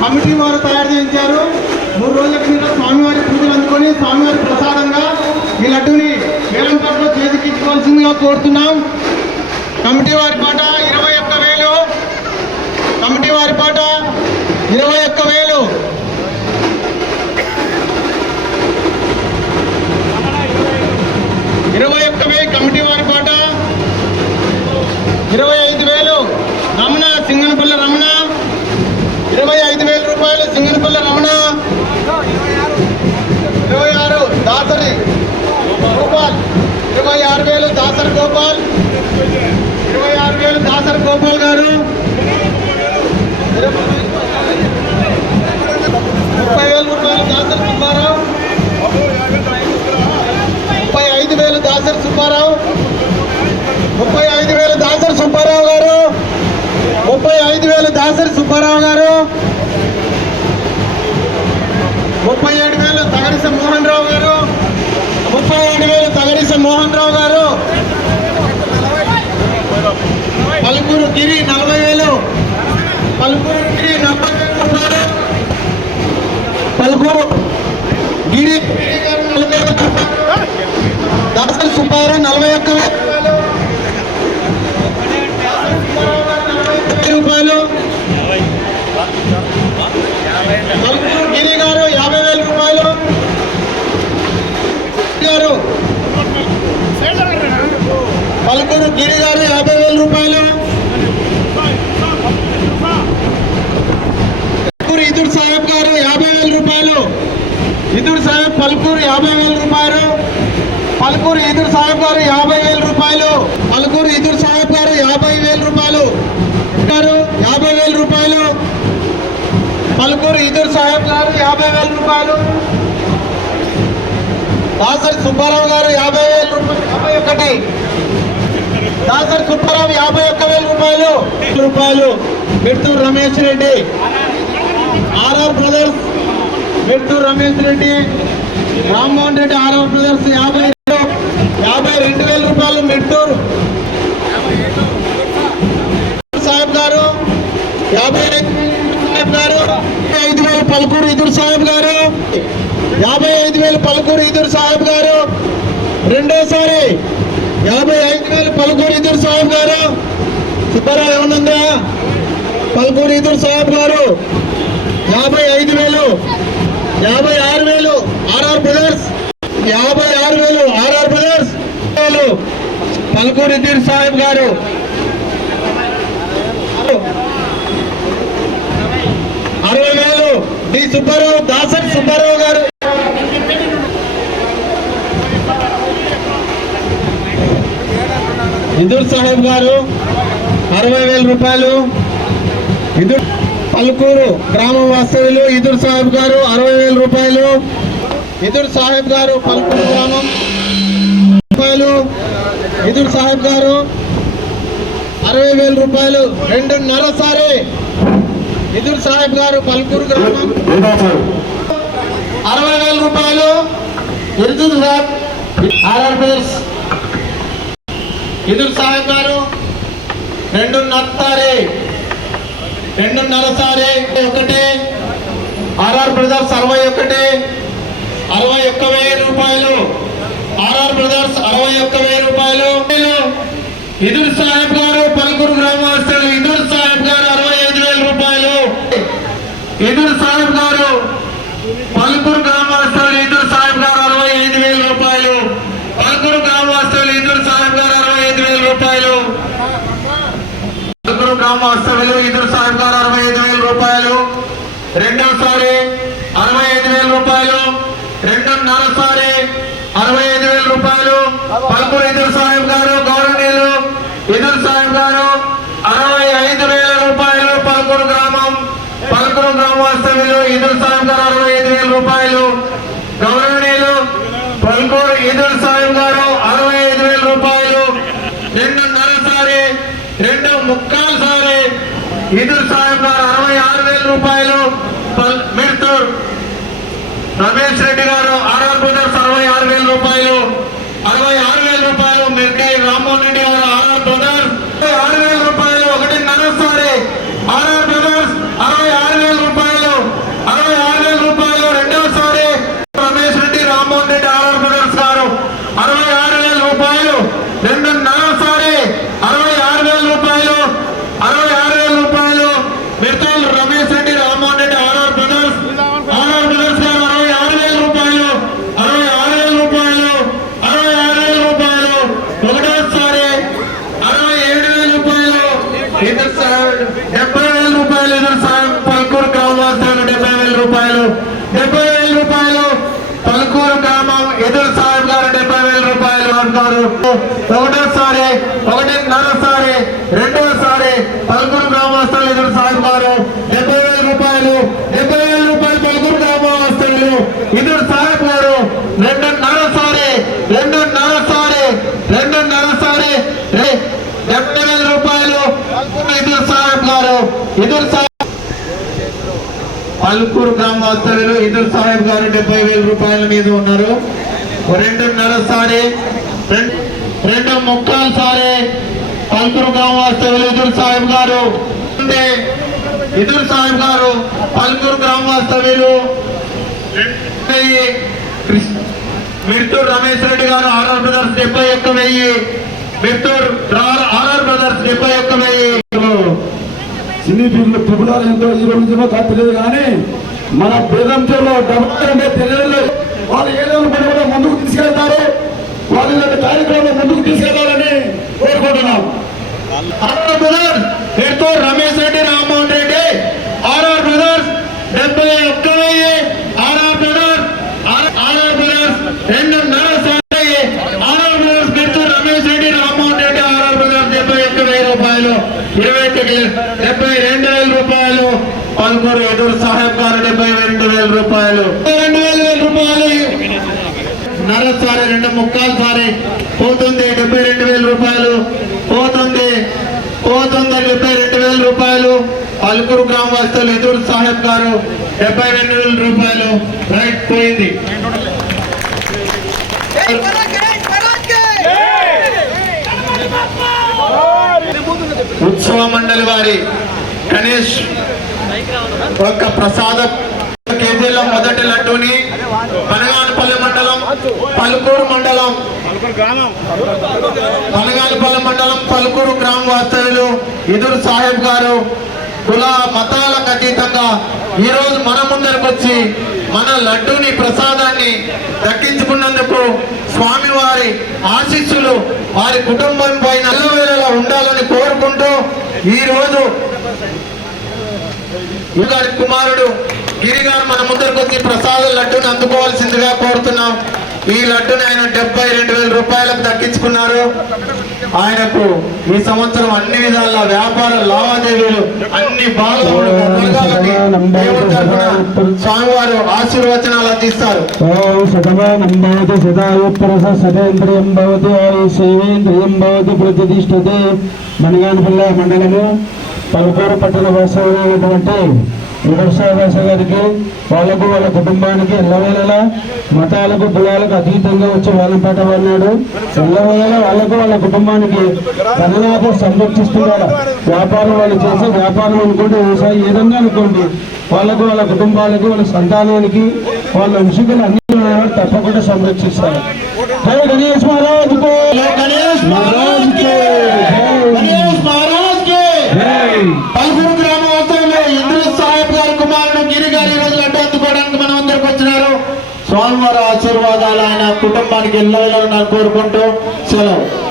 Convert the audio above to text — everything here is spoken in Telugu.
కమిటీ వారు తయారు చేయించారు. మూడు రోజుల క్రితం స్వామివారి పూజలు అందుకొని స్వామివారి ప్రసాదంగా ఈ లడ్డూని వేలంపాట్లో చేతికిచ్చుకోవాల్సిందిగా కోరుతున్నాం. కమిటీ వారి పాట ఇరవై ఒక్క వేలు. కమిటీ వారి పాట ఇరవై ఒక్క వేలు ఇరవై ఒక్క వేలు కమిటీ వారి పాట ఇరవై ఐదు వేలు రమణ సింగనపల్లి రమణ ఇరవై ఐదు వేల రూపాయలు సింగనపల్లి రమణ ఇరవై ఆరు దాసరి గోపాల్. ఇరవై ఆరు వేలు దాసరి గోపాల్. ఇరవై ఆరు వేలు దాసరి గోపాల్ గారు. ముప్పై వేల రూపాయలు దాసరి సుబ్బారావు. ముప్పై ఐదు వేలు దాసరి సుబ్బారావు. ముప్పై ఐదు వేలు దాసరి సుబ్బారావు గారు. ముప్పై ఐదు వేలు దాసరి సుబ్బారావు గారు. ముప్పై ఏడు తగడిస మోహన్ రావు గారు. ముప్పై ఏడు వేలు తగడిస మోహన్ రావు గారు. పలుకూరు గిరి నలభై వేలు. పలుకూరు గిరి నలభై వేలు. పలుకూరు గిరి నలభై దాసరి సుబ్బారావు నలభై ఒక్క వేలు. గిరి గారు యాభై వేల రూపాయలు. పలుకూరు ఇదురు సాహెబ్ గారు యాభై వేల రూపాయలు. ఇదురు సాహెబ్ పలుకూరు యాభై వేల రూపాయలు. పలుకూరు ఇదురు సాహెబ్ గారు యాభై వేల రూపాయలు. పలుకూరు ఇదురు సాహెబ్ గారు యాభై వేల రూపాయలు. గారు యాభై వేల రూపాయలు. పలుకూరు ఇదురు సాహెబ్ గారు యాభై వేల రూపాయలు. దాసరి సుబ్బారావు గారు యాభై వేల రూపాయలు. యాభై ఒకటి. దాసరి సుబ్బారావు యాభై ఒక్క వేల రూపాయలు రూపాయలు. Mitturu Ramesh Reddy. RR brothers Mitturu Ramesh Reddy. Rammohan Reddy RR brothers యాభై యాభై రెండు వేల రూపాయలు మిట్టూరు సాహెబ్ గారు యాభై సాహెబ్ గారు ఐదు వేలు పలుకూరు ఇదురు సాహెబ్ గారు. యాభై ఐదు వేలు పలుకూరు ఇదురు సాహెబ్ గారు. రెండోసారి యాభై ఐదు వేలు పలుకూరు ఇదురు సాహెబ్ గారు. సుబ్బారావు ఏమన్నా పలుకూరు ఇద్దరు సాహెబ్ గారు. యాభై ఐదు వేలు. యాభై ఆరు వేలు. RR brothers. యాభై ఆరు వేలు. RR brothers. వేలు. పలుకూరు ఇద్దరు సాహెబ్ గారు. అరవై వేలు. డి సుబ్బారావు దాసరి సుబ్బారావు గారు. ఇందూర్ సాహెబ్ గారు అరవై వేల రూపాయలు. ఇదుర్ పలుకూరు గ్రామం వాస్తవ్యులు ఇదుర్ సాహెబ్ గారు అరవై వేల రూపాయలు. ఇదుర్ సాహెబ్ గారు పలుకూరు గ్రామం రూపాయలు. ఇదుర్ సాహెబ్ గారు అరవై వేల రూపాయలు. రెండున్నర సారి. ఇదుర్ సాహెబ్ గారు పలుకూరు గ్రామం. అరవై వేల రూపాయలు. ఇదుర్ సాహెబ్ ఆర్ఆర్ ఇదురు సాహెబ్ గారు రెండు సారి రెండు సారి ఒకటి ఆర్ఆర్ బ్రదర్స్ అరవై ఒకటి అరవై ఒక్క వెయ్యి రూపాయలు ఆర్ఆర్ బ్రదర్స్ అరవై ఒక్క వెయ్యి రూపాయలు. ఇదురు సాహెబ్ గారు పలుగురు గ్రామస్తులు ఇదురు సాహెబ్ గారు అరవై ఐదు వేల రూపాయలు. ఇదురు సాహెబ్ గారు పలుకురు గ్రామస్తులు ఇదురు సాహెబ్ గారు అరవై ఐదు వేల రూపాయలు పలుకురు గ్రామస్తులు ఇదురు సాహెబ్ గారు అరవై ఐదు వేల రూపాయలు పలుకురు గ్రామస్తులు ఇదురు సాహెబ్ గారు అరవై ఐదు వేల రూపాయలు రెండోసారి అరవై ఐదు వేల రూపాయలు రెండున్నరసారి అరవై ఐదు వేల రూపాయలు పలుకురు ఇదురు సాహెబ్ గారు గౌరవనీయులు ఇదురు సాహెబ్ గారు అరవై ఐదు వేల రూపాయలు పలుకురు గ్రామం పలుకురు గ్రామవాస్తవ్యులు ఇదురు గారు అరవై ఐదు వేల రూపాయలు. గౌరవనీయులు పల్కూరు ఇదురు సాహెబ్ గారు అరవై ఐదు వేల రూపాయలు. రెండున్నరసారి రెండు ముక్కాలు సారి ఇదురు సాహెబ్ గారు అరవై ఆరు వేల రూపాయలు. పల్- మిర్తూర్ రమేష్ రెడ్డి గారు ఆర్ఆర్ బ్రదర్స్ అరవై ఆరు వేల రూపాయలు అరవై ఆరు వేల రూపాయలు మిర్కి రామ్మోహన్ రెడ్డి గారు ఆర్ఆర్ బ్రదర్స్ ఆరు వేల రూపాయలు ఒకటి నరసారి ఆర్ఆర్ బ్రదర్స్ అరవై ఆరు వేల రూపాయలు Mirtur Ramesh Reddy Rammohan Reddy RR brothers RR brothers garu అరవై ఆరు వేల రూపాయలు అరవై ఆరు వేల రూపాయలు అరవై ఆరు వేల రూపాయలు ఒకటోసారి అరవై ఏడు వేల రూపాయలు ఇద్దరు సార్ డెబ్బై వేల రూపాయలు ఇద్దరు సార్ పల్కూరు గ్రామవాసులు డెబ్బై వేల రూపాయలు డెబ్బై వేల రూపాయలు పల్కూరు గ్రామం ఎదురు సాహెబ్ గారు డెబ్బై వేల రూపాయలు అంటారు ఒకటోసారి ఒకటిన్నరసారి రెండోసారి పల్కూరు గ్రామస్తులు ఎదురు సాహెబ్ గారు డెబ్బై వేల రూపాయలు డెబ్బై వేల రూపాయలు పల్కూరు గ్రామస్తులు ఎదురు సాహెబ్ గారు రెండున్నరసారి రెండున్నరసారి రెండున్నరసారి రే- డెబ్బై వేల రూపాయలు ఎదురు సాహెబ్ గారు ఎదురు సాహెబ్ పల్కూరు గ్రామవాస్తులు ఇద్దరు సాహెబ్ గారు డెబ్బై వేల రూపాయల మీద ఉన్నారు. రెండున్నర సారి రెండు ముక్కాలు సారి పల్కూరు గ్రామవాస్తులు ఇద్దరు సాహెబ్ గారు. అంటే ఎదురు సాహెబ్ గారు పల్కూరు గ్రామవాస్తవ్యులు వెయ్యి మిర్తూర్ రమేష్ రెడ్డి గారు ఆర్ఆర్ బ్రదర్స్ డెబ్బై ఒక్క వెయ్యి. మిర్తూర్ ఆర్ఆర్ బ్రదర్స్ డెబ్బై ఒక్క వెయ్యి. సినీ ఫీల్డ్ ట్రిపుల్ ఎంతో ఈ రోజు నిజమో తెలియదు కానీ మన పేదంతో డబ్బులంటే తెలియదు. వాళ్ళు ఏదైనా పని కూడా ముందుకు తీసుకెళ్తారు. వాళ్ళు ఇలాంటి కార్యక్రమం ముందుకు తీసుకెళ్ళాలని కోరుకుంటున్నాం. ఆర్ఆర్ బ్రదర్స్ పేరుతో రమేష్ రెడ్డి రామ్మోహన్ రెడ్డి ఆర్ఆర్ బ్రదర్స్ డెబ్బై ఒక్క వెయ్యి ఆర్ఆర్ బ్రదర్స్ ఆర్ఆర్ బ్రదర్స్ రెండున్నర సారి RR brothers Mirtur Ramesh Reddy Rammohan Reddy RR brothers డెబ్బై ఒక్క వెయ్యి రూపాయలు ఇరవై ఒక్క డెబ్బై రెండు వేల రూపాయలు పలువురు ఎదురు సాహెబ్ గారు డెబ్బై రెండు వేల రూపాయలు రెండు వేల వేల రూపాయలు నరసారి రెండు ముక్కాలు సారి పోతుంది డెబ్బై రెండు వేల రూపాయలు. పోతుంది పోతుంది డెబ్బై రెండు వేల రూపాయలు. పలుకురు గ్రామస్తులు ఎదురు సాహెబ్ గారు డెబ్బై రెండు వేల రూపాయలు. రైట్ పోయింది. ఉత్సవ మండలి వారి గణేష్ ఒక ప్రసాద. కేజీల మొదటి లడ్డూని పనగానపల్లి మండలం పలుకూరు మండలం పనగానిపల్లి మండలం పలుకూరు గ్రామ వాస్తవ్యులు ఎదురు సాహెబ్ గారు కుల మతాలకు అతీతంగా ఈరోజు మన ముందరకు వచ్చి మన లడ్డూని ప్రసాదాన్ని దక్కించుకున్నందుకు స్వామివారి ఆశీస్సులు వారి కుటుంబం పైన ఉండాలని కోరుకుంటూ ఈ గారి కుమారుడు గిరి గారు మన ముందరకు వచ్చి ప్రసాద లడ్డూని అందుకోవాల్సిందిగా కోరుతున్నాం. ఈ లడ్డును ఆయన డెబ్బై రెండు వేల రూపాయలకు దక్కించుకున్నారు. ఆయనకు ఈ సంవత్సరం అన్ని విధాల వ్యాపార లావాదేవీలు అన్ని స్వామివారు ఆశీర్వచనాలు అందిస్తారు. ఓం భవతి శతాయుత్తరస శతేంద్రియం భవతి భవతి ప్రతిష్టతే. మనగానపల్లె మండలము పలుకూరు పట్టణ వాస్తవమైనటువంటి వివర్షావాస గారికి వాళ్ళకు వాళ్ళ కుటుంబానికి ఎల్లవేళలా మతాలకు కులాలకు అతీతంగా వచ్చి వాళ్ళపేట వాళ్ళాడు ఎల్లవేళలా వాళ్ళకు వాళ్ళ కుటుంబానికి తనలాగా సంరక్షిస్తున్నారు. వ్యాపారం వాళ్ళు చేసే వ్యాపారం అనుకోండి వ్యవసాయం ఏదన్నా అనుకోండి వాళ్ళకు వాళ్ళ కుటుంబాలకు వాళ్ళ సంతానానికి వాళ్ళ వంశీకులు అన్ని తప్పకుండా సంరక్షిస్తారు. గణేష్ మహారాజ్ కో జై గణేష్ మహారాజ్ కే గణేష్ మహారాజ్కి జై పలువురు గ్రామ వాస్తవ్యులు ఇంద్ర సాహెబ్ గారి కుమారుడు గిరి గారు ఈ రోజు లడ్డు అందుకోవడానికి మనం అందరికి వచ్చినారు స్వామివారి ఆశీర్వాదాలు ఆయన కుటుంబానికి ఎల్లవేళ కోరుకుంటూ సెలవు